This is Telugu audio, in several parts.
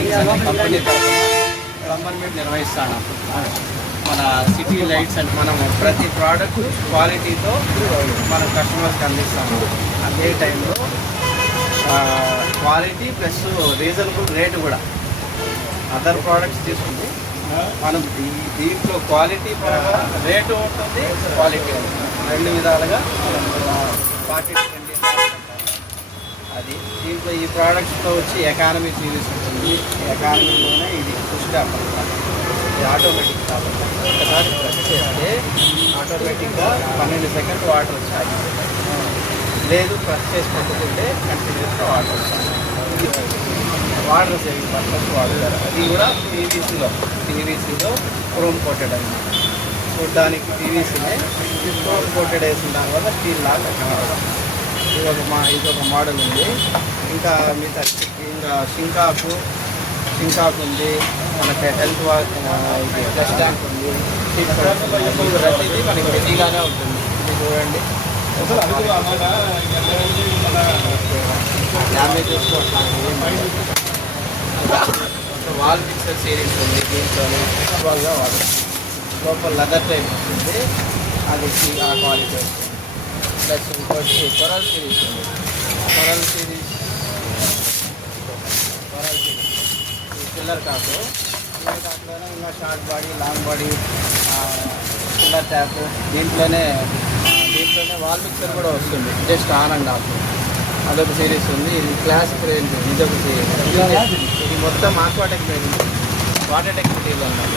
వైరింగ్స్ అనే కంపెనీ తరఫున ప్లంబర్ మీట్ నిర్వహిస్తాను. మన సిటీ లైట్స్ అంటే మనము ప్రతి ప్రోడక్ట్ క్వాలిటీతో మన కస్టమర్స్కి అందిస్తాము. అదే టైంలో క్వాలిటీ ప్లస్ రీజనబుల్ రేటు కూడా. అదర్ ప్రోడక్ట్స్ తీసుకుంది మనం దీంట్లో క్వాలిటీ పరంగా రేటు ఉంటుంది, క్వాలిటీ ఉంటుంది, రెండు విధాలుగా పాకెట్ అది. దీంట్లో ఈ ప్రోడక్ట్స్తో వచ్చి ఎకానమీ సీరీస్ ఉంటుంది. ఎకానమీలోనే ఇది పుష్ ట్యాప్ అనమాట. ఇది ఆటోమేటిక్ ట్యాప్. ఒకసారి ప్రెస్ చేస్తే ఆటోమేటిక్గా 12 సెకండ్ వాటర్ వచ్చాయి. లేదు ప్రెస్ చేసి పట్టుకుంటే కంటిన్యూస్గా వాటర్ వస్తాయి. వాటర్ సేవింగ్ పర్పస్ వాడతారు. అది కూడా పీవీసీలో క్రోమ్ కోటెడ్ అన్నమాట. చూడడానికి పీవీసీనే క్రోమ్ కోటెడ్ వేసిన దానివల్ల స్టీల్ లాగా కనబడదు. ఇది ఒక మోడల్ ఉంది. ఇంకా మిగతా ఇంకా సింకాక్ ఉంది, మనకి హెల్త్ ఇది ఫ్లష్ ట్యాంక్ ఉంది. ప్రతిదీ మనకి హెవీగానే ఉంటుంది. ఇది చూడండి, డ్యామేజెస్ వాల్ ఫిక్సర్ సిరీస్ ఉంది. దీంట్లోనే బాగా వాడదు. లోపల లెదర్ టైప్ వస్తుంది, అది ఆ క్వాలిటీ వస్తుంది. ప్లస్ ఇంకోటి కొరల్ సిరీస్ ఉంది. కొరల్ సిరీస్ ఈ పిల్లర్ కాకులోనే ఇంకా short body, long body, pillar tap. దీంట్లోనే వాల్ మిక్సర్ కూడా వస్తుంది, జస్ట్ ఆన్ అండ్ ఆఫ్. అదొక సిరీస్ ఉంది. ఇది క్లాసిక్ రేంజ్. ఇదొక సిరీస్. ఇది మొత్తం ఆక్వాటెక్ రేంజ్, వాటర్టెక్ మెటీరియల్ అన్నమాట.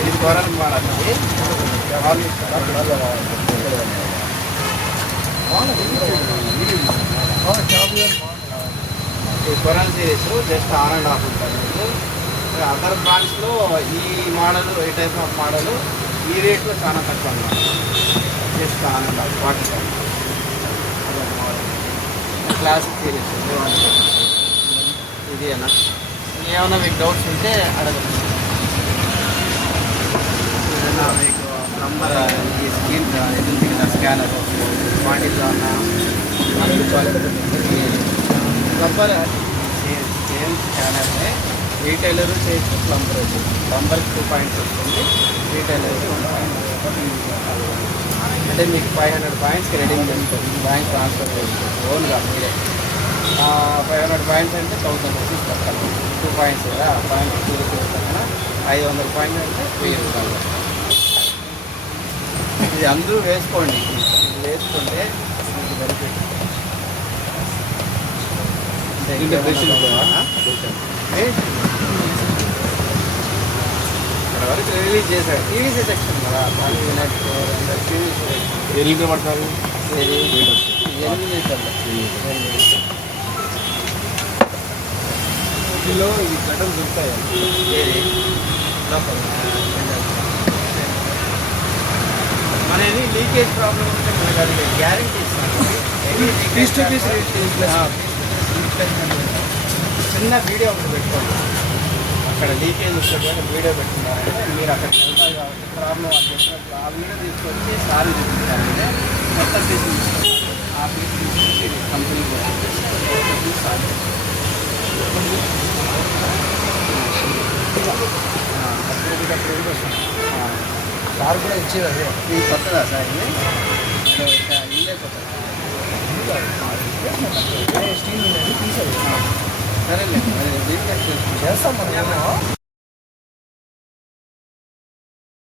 ఇది కొరల్ మోడల్. వాల్ మిక్సర్ ఈ coral series just on and of ఉంటుంది. అదర్ బ్రాండ్స్లో ఈ మోడల్, ఈ టైప్ ఆఫ్ మోడల్ ఈ రేట్లో చాలా తక్కువ అన్నమాట. Just on and of water అదొక మోడల్. క్లాసిక్ సిరీస్ ఇది అన్న. ఏమైనా మీకు డౌట్స్ ఉంటే అడగండి. ఏదైనా మీకు నంబర్ ఈ స్క్రీన్ ఎదుగుతుంది కదా, స్కానర్ వాటిల్లో అన్న ప్లంబర్ సేమ్ స్కానర్నే రీటైలర్ చేయొచ్చు, ప్లంబర్ వచ్చి. ప్లంబర్కి 2 పాయింట్స్ వస్తుంది, రీటైలర్ 1 పాయింట్. అంటే మీకు 500 పాయింట్స్కి రెడీగా చేసుకోండి. బ్యాంక్ ట్రాన్స్ఫర్ చేసుకోవచ్చు ఓన్గా మీరే. 500 పాయింట్స్ అంటే 1000 రూపీస్ కట్టాలి. 2 పాయింట్స్ కదా, పాయింట్ 2 రూపీస్ కన్నా 500 పాయింట్స్ అంటే 1000 రూపాయలు. ఇది అందరూ వేసుకోండి. ఇది వేసుకుంటే మీకు బెనిఫిట్. ఇక్కడ వరకు రిలీజ్ చేశాడు. టీవీసీ సెక్షన్ కదా, ఏ లీటర్ పడతారు? 8 లీటర్లు. వీటిలో ఈ గడ్డలు దొరుకుతాయి. అనేది లీకేజ్ ప్రాబ్లం ఉంటే మనకు అది గ్యారెంటీ ఇస్తాను. చిన్న వీడియో ఒకటి పెట్టుకోండి. అక్కడ లీకేజ్ వస్తుంది వీడియో పెట్టుకున్నారంటే మీరు అక్కడికి వెళ్తారు కాబట్టి ప్రాబ్లం వాళ్ళు చెప్పినప్పుడు ఆ వీడియో తీసుకొచ్చి సారీ చూపించాలి. మొత్తం తీసుకుంటారు. ఆ పీస్ తీసుకొచ్చి కంపెనీకి సార్ కూడా ఇచ్చేది అదే. ఇది కొత్తదా సార్? ఇది ఇల్లే కొత్తదా? స్టీల్ తీసేది. సరేలే, దీంట్లో చేస్తాం మనం.